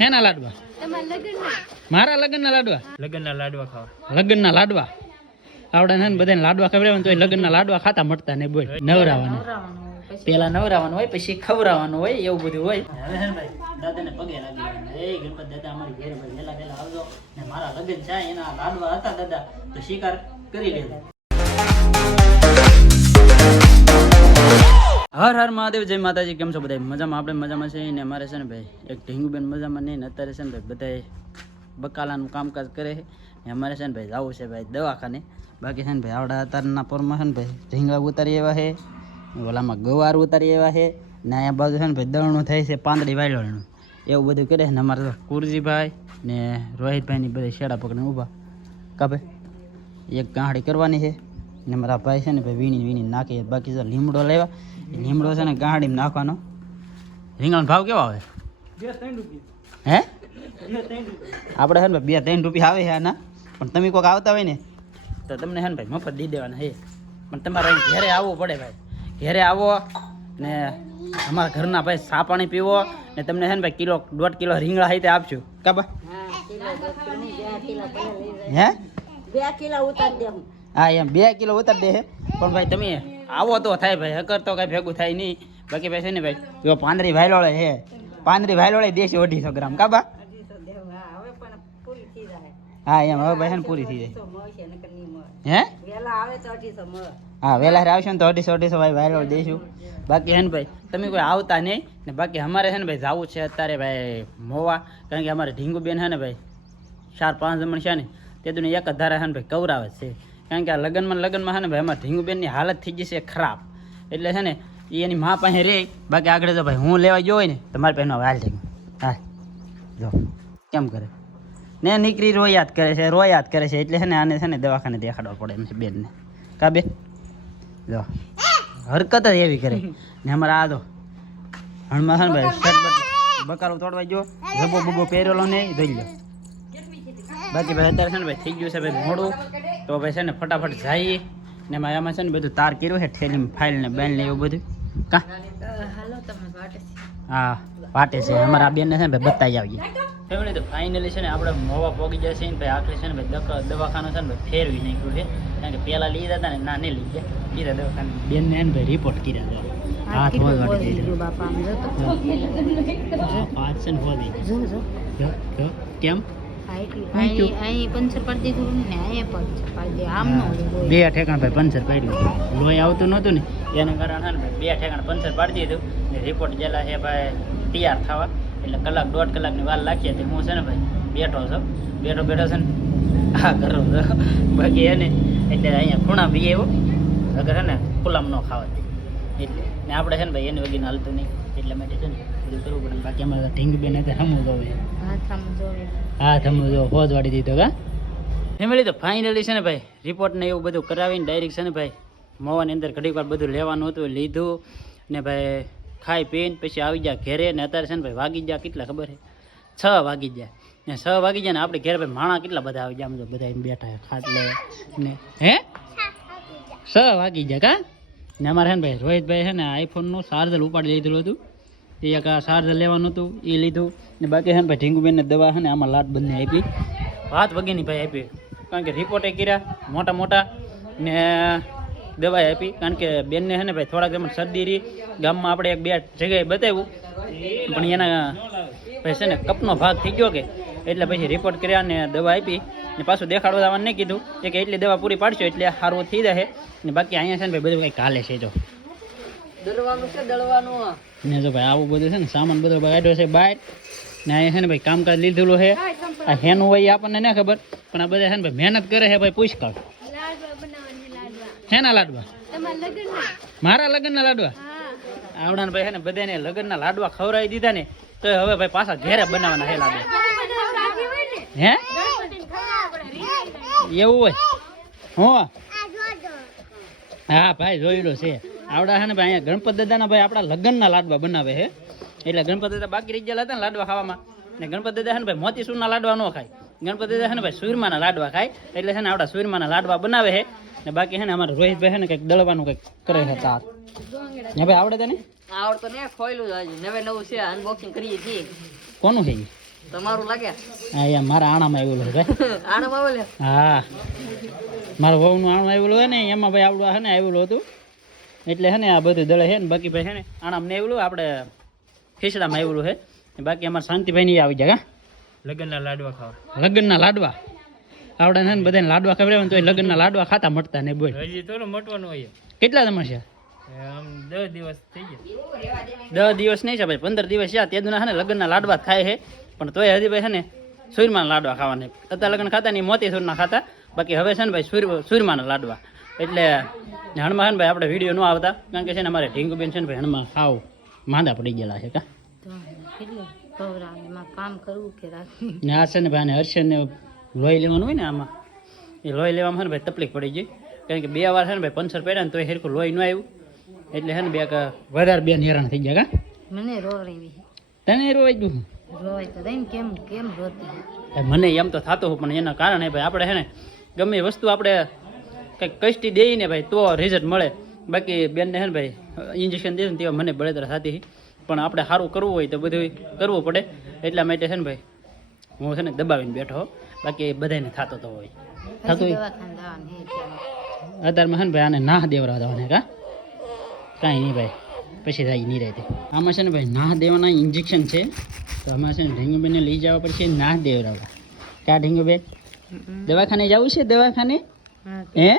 હેના લાડવા? મારા લગ્નના લાડવા? લગ્નના લાડવા ખાવા. લગ્નના લાડવા આવડે ને બધાને લાડવા ખવડાવવાનું તો લગ્નના લાડવા ખાતા મળતા ને બોલ. નવરાવાનું પેલા નવરાવાનું હોય પછી ખવડાવવાનું હોય એવું બધું હોય. હવે હે ભાઈ દાદાને પગે લાગી. એ ગણપત દાદા અમારી ઘરે ભાઈ વેલા વેલા આવજો ને મારા લગ્ન છે એના લાડવા હતા દાદા તો સ્વીકાર કરી લેજો. હર હર મહાદેવ, જય માતાજી. કેમ છો બધા? મજામાં? આપણે મજામાં છે ને. અમારે છે ને ભાઈ એક ઢીંગુબેન મજામાં નહીં ને અત્યારે છે ને ભાઈ બધા બકાલાનું કામકાજ કરે છે ને અમારે છે ને ભાઈ જવું છે ભાઈ દવાખાને. બાકી છે ને ભાઈ આવડા અત્યારના પોરમાં છે ને ભાઈ ઢીંગલા ઉતારી એવા છે, ઓલામાં ગવાર ઉતારી એવા છે ને અહીંયા બાજુ છે ને ભાઈ દળનું થાય છે પાંદડી વાયલોનું એવું બધું કરે ને. અમારે તો કુરજીભાઈ ને રોહિતભાઈની બધા શેડા પકડીને ઊભા કા ભાઈ એક ગાંહડી કરવાની છે ને મારા ભાઈ છે ને ભાઈ વીણી નાખી. બાકી તો લીમડો લેવા, લીમડો છે ને ગાંહડીમાં નાખવાનો. રીંગણનો ભાવ કેવા આવે? 2-3 રૂપિયા. હે? આપણે છે ને ભાઈ 2-3 રૂપિયા આવે છે આના, પણ તમે કોઈક આવતા હોય ને તો તમને છે ને ભાઈ મફત દઈ દેવાના છે. પણ તમારે ઘરે આવવું પડે ભાઈ. ઘરે આવો ને અમારા ઘરના ભાઈ ચા પાણી પીવો ને તમને છે ને ભાઈ 1.5 કિલો રીંગણા હાથે આપશું કા બા? હે 2 કિલો ઉતારી દે. હા એમ 2 કિલો ઉતારી દે. પણ ભાઈ તમે આવો તો થાય ભાઈ, હકર તો કઈ ભેગું થાય નહીં. બાકી ભાઈ છે ને ભાઈ જો પાંદરી ભાઈલોળે છે, પાંદરી ભાઈલોળે દેશી 250 ગ્રામ કા બા? હા એમ હવે ભાઈ છે ને પૂરી થઈ જાય. હે હા વેલા આવશે ને તો 250 ભાઈ વાયરોળ દઈશું. બાકી છે ને ભાઈ તમે કોઈ આવતા નહીં ને. બાકી અમારે છે ને ભાઈ જવું છે અત્યારે ભાઈ મોવા, કારણ કે અમારે ઢીંગુબેન છે ને ભાઈ 4-5 જમણ છે ને તે દુને એક જ ધારા છે ને ભાઈ કવરાવે છે. કારણ કે આ લગ્નમાં છે ને ભાઈ અમારે ઢીંગુબેનની હાલત થઈ જશે ખરાબ. એટલે છે ને એની મા પાસે રે. બાકી આગળ તો ભાઈ હું લેવા ગયો હોય ને તો મારી પાસે હાલ થઈ હા જો કેમ કરે ને નીકળી રોયાત કરે છે. એટલે છે ને આને છે ને દવાખાને દેખાડવા પડે એમ છે બેનને કા બે? જો હરકત જ એવી કરે ને. અમારે આ તો હણમાં છે ને ભાઈ શર્ટ બકારો તોડવા ગયો, રબો બબો પહેરેલો નહીં ધોઈ લો. બાકી ભાઈ અત્યારે છે ને ભાઈ થઈ ગયું છે ભાઈ મોડું તો ભાઈ છે ને ફટાફટ જઈએ ને. આમાં છે ને બધું તાર કર્યું છે ઠેલી ફાઇલ ને બેન ને એવું બધું કા. હા વાટે છે અમારા બેન ને છે ને ભાઈ બતાવી આવીએ. ફેમિલી તો ફાઇનલી છે ને આપણે મોવા પોગી જાય છે ને ભાઈ. આખરે છે ને ભાઈ દવાખાનું છે ને ભાઈ ફેરવી નાખ્યું છે. કારણ કે પહેલાં લીધા હતા ને ના નહીં લઈ ગયા બીજા દવાખાને બેનને એને ભાઈ રિપોર્ટ કર્યા હતા. હાથ હોય વાટી દીધો હાથ છે ને હોદી કેમ બે ઠેકાણ ભાઈ પંચર પાડ્યું. લોહી આવતું નહોતું ને એના કારણે છે ને ભાઈ 2 ઠેકાણ પંચર પાડી દીધું ને. રિપોર્ટ જેલા છે ભાઈ તૈયાર થવા એટલે 1-1.5 કલાકની વાર લાગી હતી. હું છે ને ભાઈ બેઠો છે ને હા કરો છો. બાકી એને એટલે અહીંયા ખૂણા બી આવ્યો અગર છે ને ખુલ્લામાં ન ખાવા દે એટલે ને આપણે છે ને ભાઈ એને વગીને હાલતું નહીં એટલે માટે છે ને બધું કરવું પડે. બાકી અમારે ઢીંગબેન હમું જોવે હા થમું જો ફોજ વાળી દીધો કા. ફેમિલી તો ફાઇનલી છે ને ભાઈ રિપોર્ટ ને એવું બધું કરાવીને ડાયરેક્ટ છે ને ભાઈ મોવાની અંદર ઘડીક વાર બધું લેવાનું હતું લીધું ને ભાઈ ખાઈ પીને પછી આવી ગયા ઘેરે. ને અત્યારે છે ને ભાઈ વાગી ગયા કેટલા ખબર છે? 6 વાગી ગયા ને. 6 વાગી ગયા ને આપણે ઘેર ભાઈ માણા કેટલા બધા આવી ગયા. આમ તો બધા બેઠા ખાટલે ને હે 6 વાગી ગયા કા. ને અમારે છે ને ભાઈ રોહિતભાઈ છે ને આઈફોનનું ચાર્જર ઉપાડી લીધેલું હતું. એ એક ચાર્જર લેવાનું હતું એ લીધું ને. બાકી છે ને ભાઈ ઢીંગુબેનને દવા છે ને આમાં લાટ બંને આપી, વાત વગેરેની ભાઈ આપી. કારણ કે રિપોર્ટે કર્યા મોટા ને દવા આપી. કારણ કે બેનને છે ને ભાઈ થોડાક જમણ શરદી રહી. ગામમાં આપણે 1-2 જગ્યાએ બતાવ્યું પણ એના ભાઈ છે ને કપનો ભાગ થઈ ગયો કે એટલે પછી રિપોર્ટ કર્યા ને દવા આપી ને પાછું દેખાડવા જવાનું નહીં કીધું કે એટલી દવા પૂરી પાડશો એટલે સારું થઈ જશે ને. બાકી અહીંયા છે ને ભાઈ બધું કંઈક હાલે છે જો દળવાનું ને. જો ભાઈ આવું બધું છે ને સામાન બધો કાઢ્યો છે બહાર ને. અહીંયા છે ને ભાઈ કામકાજ લીધેલું છે. આ હેનું હોય આપણને ના ખબર પણ આ બધા છે ને ભાઈ મહેનત કરે છે ભાઈ. પુષ્કળ શેના લાડવા? મારા લગ્નના લાડવા? આવડા ભાઈ છે ને બધાને લગ્નના લાડવા ખવડાવી દીધા ને તો હવે ભાઈ પાછા ઘેરે બનાવવાના હે લાડવા. હે એવું હોય હું હા ભાઈ જોયેલું છે. આવડા છે ને ભાઈ અહીંયા ગણપત દાદાના ભાઈ આપણા લગ્નના લાડવા બનાવે છે. એટલે ગણપત દાદા બાકી રહી ગયેલા હતા ને લાડવા ખાવામાં ને. ગણપત દાદા છે ને ભાઈ મોતીસૂરના લાડવા ન ખાય. ગણપત દાદા છે ને ભાઈ સુરમાના લાડવા ખાય. એટલે છે ને આપણા સુરમાના લાડવા બનાવે છે ને. બાકી છે ને અમારે રોહિતભાઈ છે ને કંઈક દળવાનું કંઈક કરે છે તાર ને ભાઈ આવડે તને આવડતો ને ખોયલું આજે નવે નવું છે અનબોક્સિંગ કરીએ છીએ. કોનું છે ઈ? તમારું લાગે? હા યાર મારા આણામાં આવેલું છે ભાઈ. આણમાં બોલે? હા મારા વહુનું આણું આવેલું હોય ને એમાં ભાઈ આવડું છે ને આવેલું હતું એટલે છે ને આ બધું દળે છે ને બાકી ભાઈ છે ને આણામાં ને આવેલું આપણે ખીચડામાં આવેલું છે બાકી અમારે શાંતિભાઈ નહીં આવી જાય. લગ્નના લાડવા ખાવા. લગ્નના લાડવા આવડે છે ને બધાને લાડવા ખવડાવે ને તો લગ્નના લાડવા ખાતા મળતા ને બોલ. હજી થોડું મટવાનું હોય. કેટલા તમારે છે? આમ 10 દિવસ થઈ ગયા. 10 દિવસ નહીં છે ભાઈ 15 દિવસ છે તે દુના છે ને લગ્નના લાડવા ખાય છે પણ તોય હજી ભાઈ છે ને સૂરમાના લાડવા ખાવાના. અત્યારે લગ્ન ખાતા નહીં મોતીસૂરના ખાતા બાકી હવે છે ને ભાઈ સૂરમાના લાડવા એટલે હણમાં છે ને ભાઈ આપણે વિડીયો ન આવતા કારણ કે છે ને અમારે ઢીંગુબેન છે ને ભાઈ હણમાં ખાવ માંદા પડી ગયેલા છે કા કામ કરવું કે રાખી ને આ છે ને ભાઈ હર્ષને લોહી લેવાનું હોય ને આમાં એ લોહી લેવામાં છે ને ભાઈ તકલીફ પડી ગઈ કારણ કે 2 વાર છે ને ભાઈ પંચર પડ્યા ને તો એ હેરખું લોહી ન આવ્યું એટલે છે ને વધારે બેન હેરાન થઈ ગયા કા મને રોવાઈ તને રોવાઈ ગયું રોવાય તો દઈને કેમ કેમ રોતી મને એમ તો થતું હોય પણ એના કારણે ભાઈ આપણે છે ને ગમે વસ્તુ આપણે કંઈક કષ્ટી દઈએ ને ભાઈ તો રિઝલ્ટ મળે બાકી બેનને છે ને ભાઈ ઇન્જેક્શન દે ને તેવા મને બળતરા થતી પણ આપણે સારું કરવું હોય તો બધું કરવું પડે એટલા માટે છે ને ભાઈ હું છે ને દબાવીને બેઠો બાકી બધાને થતો તો હોય થતું અત્યારમાં છે ને ભાઈ આને નાહ દેવરા દેવાને કા કાંઈ નહીં ભાઈ પછી થાય નહીં રહેતી આમાં છે ને ભાઈ નાહ દેવાના ઇન્જેક્શન છે તો આમાં છે ને ઢીંગુબેનને લઈ જવા પડશે નાહ દેવરાવા ક્યાં ઢીંગુબેન દવાખાને જવું છે દવાખાને હે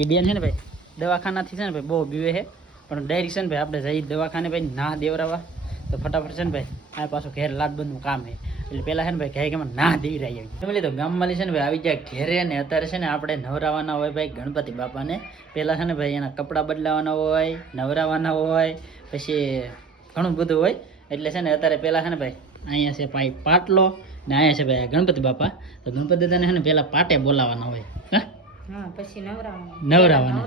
એ બેન છે ને ભાઈ દવાખાનાથી છે ને ભાઈ બહુ બીવે છે પણ ડાયરેક્ટ છે ને ભાઈ આપણે જઈ દવાખાને ભાઈ નાહ દેવરાવા તો ફટાફટ છે ને ભાઈ આ પાછું ઘેર લાડબંધનું કામ છે એટલે પહેલાં છે ને ભાઈ કહે કે નાહ દેવી રહી આવી તો ગામમાં છે ને ભાઈ આવી જાય ઘેરે ને અત્યારે છે ને આપણે નવરાવાના હોય ભાઈ ગણપતિ બાપાને પહેલાં છે ને ભાઈ એના કપડાં બદલાવાના હોય નવરાવાના હોય પછી ઘણું બધું હોય એટલે છે ને અત્યારે પહેલાં છે ને ભાઈ અહીંયા છે ભાઈ પાટલો ને અહીંયા છે ભાઈ ગણપતિ બાપા તો ગણપતિ દાદાને છે ને પહેલાં પાટે બોલાવવાના હોય હા પછી નવરાવાનું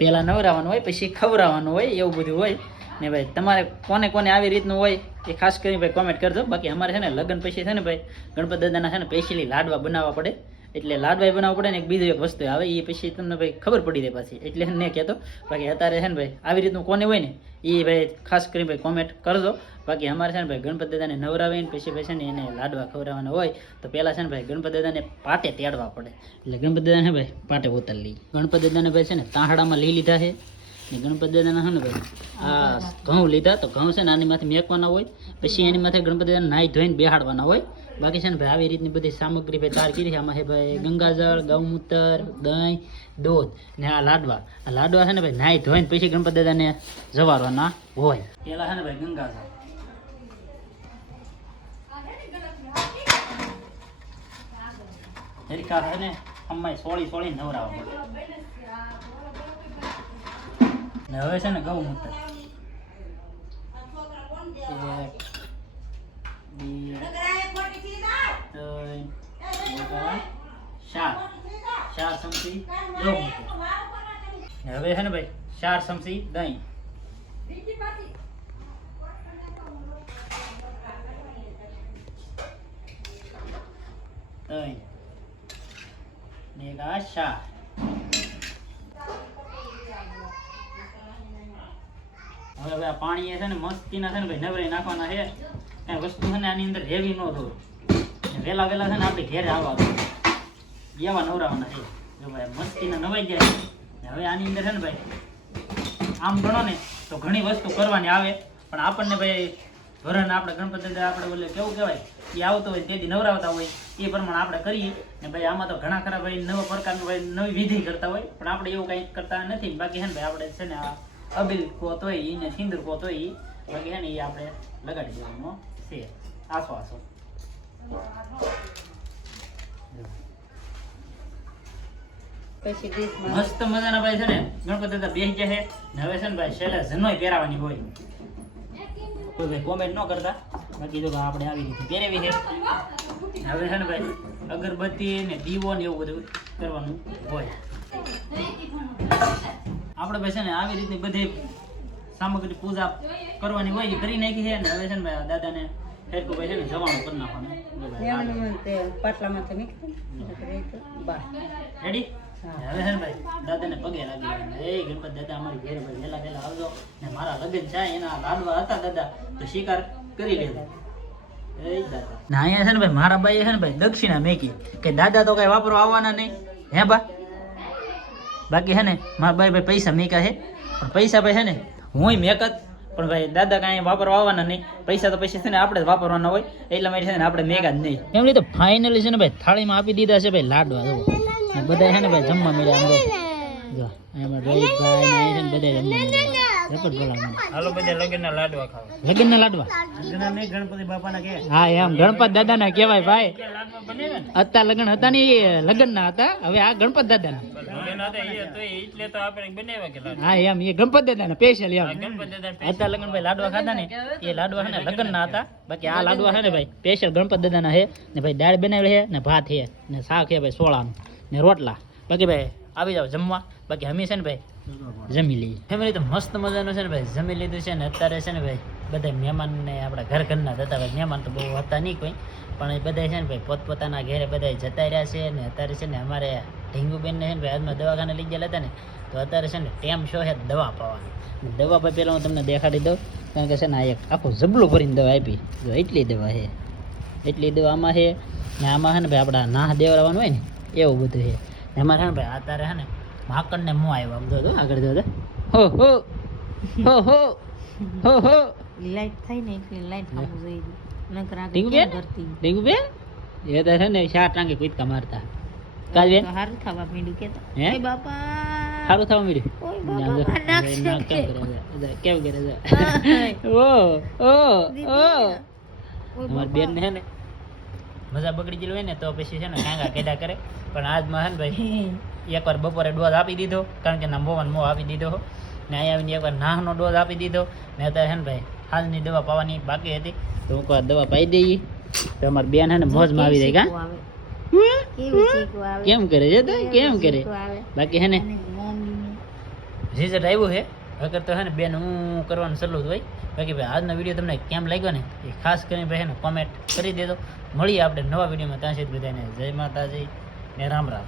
પહેલાં નવરાવાનું હોય પછી ખવડાવવાનું હોય એવું બધું હોય ને ભાઈ તમારે કોને કોને આવી રીતનું હોય એ ખાસ કરીને ભાઈ કોમેન્ટ કરજો બાકી અમારે છે ને લગ્ન પછી છે ને ભાઈ ગણપતિ દાદાના છે ને સ્પેશિયલી લાડવા બનાવવા પડે એટલે લાડવા બનાવવા પડે ને એક બીજું એક વસ્તુ આવે એ પછી તમને ભાઈ ખબર પડી દે પાછી એટલે ને કહેતો બાકી અત્યારે છે ને ભાઈ આવી રીતનું કોને હોય ને એ ભાઈ ખાસ કરીને ભાઈ કોમેન્ટ કરજો બાકી અમારે છે ને ભાઈ ગણપતિ દાદાને નવરાવીને પછી છે ને એને લાડવા ખવડાવવાના હોય તો પહેલાં છે ને ભાઈ ગણપતિ દાદાને પાટે તેડવા પડે એટલે ગણપતિ દાદાને છે ભાઈ પાટે ઉતારી લઈ ગણપતિ દાદાને ભાઈ છે ને તાંહડામાં લઈ લીધા છે ને ગણપતિ દાદાના છે ને ભાઈ આ ઘઉં લીધા તો ઘઉં છે ને આની માથે મેકવાના હોય પછી એની માથે ગણપતિ દાદાને નાહી ધોઈને બેહાડવાના હોય બાકી છે ને ભાઈ આવી રીતની બધી સામગ્રી ભાઈ તૈયાર કરી છે આમાં છે ભાઈ ગંગાજળ ગૌમૂત્ર દહીં દૂધ ને આ લાડવા છે ને ભાઈ નાહી ધોઈને પછી ગણપતિ દાદાને જવારવાના હોય પેલા છે ને ભાઈ ગંગાજળ હરિકા છે ને અમાય સોળી નવરાવા પડે ને હવે છે ને ગૌમૂત્ર 4 ચમચી ગૌમૂત્ર હવે છે ને ભાઈ 4 ચમચી દહીં ને એક આ શાક હવે ભાઈ પાણી છે ને મસ્તીના છે ને ભાઈ નવરાઈ નાખવાના છે કાંઈ વસ્તુ છે ને આની અંદર હેવી ન થયું વહેલા છે ને આપણે ઘેરે આવવા એવા નવરાવાના છે જો ભાઈ મસ્તીના નવાઈ ગયા હવે આની અંદર છે ને ભાઈ આમ ગણો ને તો ઘણી વસ્તુ કરવાની આવે પણ આપણને ભાઈ ભરણ આપણે ગણપતિ દાદા આપણે બોલે કેવું કહેવાય એ આવતો હોય તેથી નવરાવતા હોય એ પ્રમાણે આપણે કરીએ ને ભાઈ આમાં તો ઘણા ખરા ભાઈ નવા પ્રકારનું ભાઈ નવી વિધિ કરતા હોય પણ આપણે એવું કંઈ કરતા નથી બાકી છે ને ભાઈ આપણે છે ને આ અબીલ કોત હોય એને સિંદૂર કોત હોય એ બાકી છે ને એ આપણે લગાડી દેવાનો છે આસો મસ્ત મજાના ભાઈ છે ને ગણપતિ દાદા બેસી જાય ને હવે છે ને ભાઈ છેલ્લે જનોય પહેરાવાની હોય કોઈ ભાઈ કોમેન્ટ ન કરતા બાકી જો આપણે આવી રીતે પહેરેવી છે હવે છે ને ભાઈ અગરબત્તી ને દીવો ને એવું બધું કરવાનું હોય આપણે ભાઈ છે ને આવી રીતની બધી સામગ્રી પૂજા કરવાની હોય કરી નાખી છે ને હવે છે ને ભાઈ દાદાને હેરકું ભાઈ છે ને જવાનું કરી નાખવાનું રેડી હવે છે ને ભાઈ દાદાને પગે લાગી એ ગણપત દાદા અમારી ઘેર ભાઈ વહેલા વહેલા આવજો ને મારા લગ્ન છે એના લાડવા હતા દાદા તો શિકાર કરી લેજો એ દાદા ના અહીંયા છે ને ભાઈ મારા બાઈએ છે ને ભાઈ દક્ષિણા મેકી કે દાદા તો કઈ વાપરવા આવવાના નહીં હે બા બાકી છે ને મારા ભાઈ પૈસા મેકા છે પણ પૈસા ભાઈ છે ને હું મેકત પણ ભાઈ દાદા કાંઈ વાપરવા આવવાના નહીં પૈસા તો પૈસા છે ને આપણે જ વાપરવાના હોય એટલા માટે છે ને આપણે મેગા જ નહીં એમ નહીં તો ફાઇનલી છે ને ભાઈ થાળીમાં આપી દીધા છે ભાઈ લાડવા જો બધા છે ને ભાઈ જમવા મળ્યા આમ જો એમાં રોહિતભાઈ ને અહીં છે ને બધા જમવા મળ્યા હાલો બધા લગ્નના લાડવા ખાવા લગ્નના લાડવા ગણપતિ બાપાના કે હા એમ ગણપત દાદાના કહેવાય ભાઈ અત્યાર લગ્ન હતા ને એ લગ્નના હતા હવે આ ગણપત દાદાના હા એમ એ ગણપત દાદાના સ્પેશિયલ એમ અત્યાર લગ્ન ભાઈ લાડવા ખાધા ને એ લાડવા છે ને લગ્નના હતા બાકી આ લાડવા છે ને ભાઈ સ્પેશિયલ ગણપત દાદાના છે ને ભાઈ દાળ બનાવેલી છે ને ભાત છે ને શાક છે ભાઈ સોળાનું ને રોટલા બાકી ભાઈ આવી જાવ જમવા બાકી અમે છે ને ભાઈ જમી લઈએ ફેમિલી તો મસ્ત મજાનું છે ને ભાઈ જમી લીધું છે ને અત્યારે છે ને ભાઈ બધા મહેમાન ને આપણા ઘરના જ હતા ભાઈ મહેમાન તો બહુ હતા નહીં કોઈ પણ એ બધા છે ને ભાઈ પોતપોતાના ઘરે બધા જતા રહ્યા છે ને અત્યારે છે ને અમારે ઢીંગુબેનને છે ને ભાઈ આજનો દવાખાને લઈ ગયેલા હતા ને તો અત્યારે છે ને ટેમ શો છે દવા પાવાની દવા ભાઈ પહેલાં હું તમને દેખાડી દઉં કારણ કે છે ને આ એક આખું જબલું ભરીને દવા આપી જો એટલી દવા છે એટલી દવા આમાં છે ને આમાં છે ને ભાઈ આપણા નાહ દેવડાવવાનું હોય ને એવું બધું છે એમાં છે ને ભાઈ અત્યારે છે ને માકડ ને મોં આવ્યો આમ જો આગળ જો હો હો હો હો હો હો લાઈટ થાય ને એટલે લાઈટ ખાવું જોઈએ નકર આ ડીંગુબેન એ તો છે ને 4 ટાંગે કૂદકા મારતા કાલબેન હારું થવા માંડ્યું કે તો હે એ બાપા સારું થવા મળ્યું કેમ કરે છે ઓ ઓ ઓ અમારી બેન ને છે ને મજા બગડી ગયેલી હોય ને તો પછી છે ને કાંગા કેડા કરે પણ આજમાં છે ને ભાઈ એકવાર બપોરે ડોઝ આપી દીધો કારણ કે ના મોહન મોં આપી દીધો ને અહીંયા આવીને એકવાર નાહનો ડોઝ આપી દીધો ને અત્યારે છે ને ભાઈ હાલની દવા પાવાની બાકી હતી તો હું એકવાર દવા પાઈ દઈએ તો અમારી બેન છે ને મોજમાં આવી જાય કા કેમ કરે છે તો કેમ કરે બાકી છે ને રિઝલ્ટ આવ્યું છે અગર તો છે ને બેન હું કરવાનું સલું જ હોય બાકી ભાઈ આજનો વિડીયો તમને કેમ લાગ્યો ને એ ખાસ કરીને ભાઈ ને કોમેન્ટ કરી દેજો મળીએ આપણે નવા વિડીયોમાં ત્યાં સુધી બધાને જય માતાજી ને રામ રામ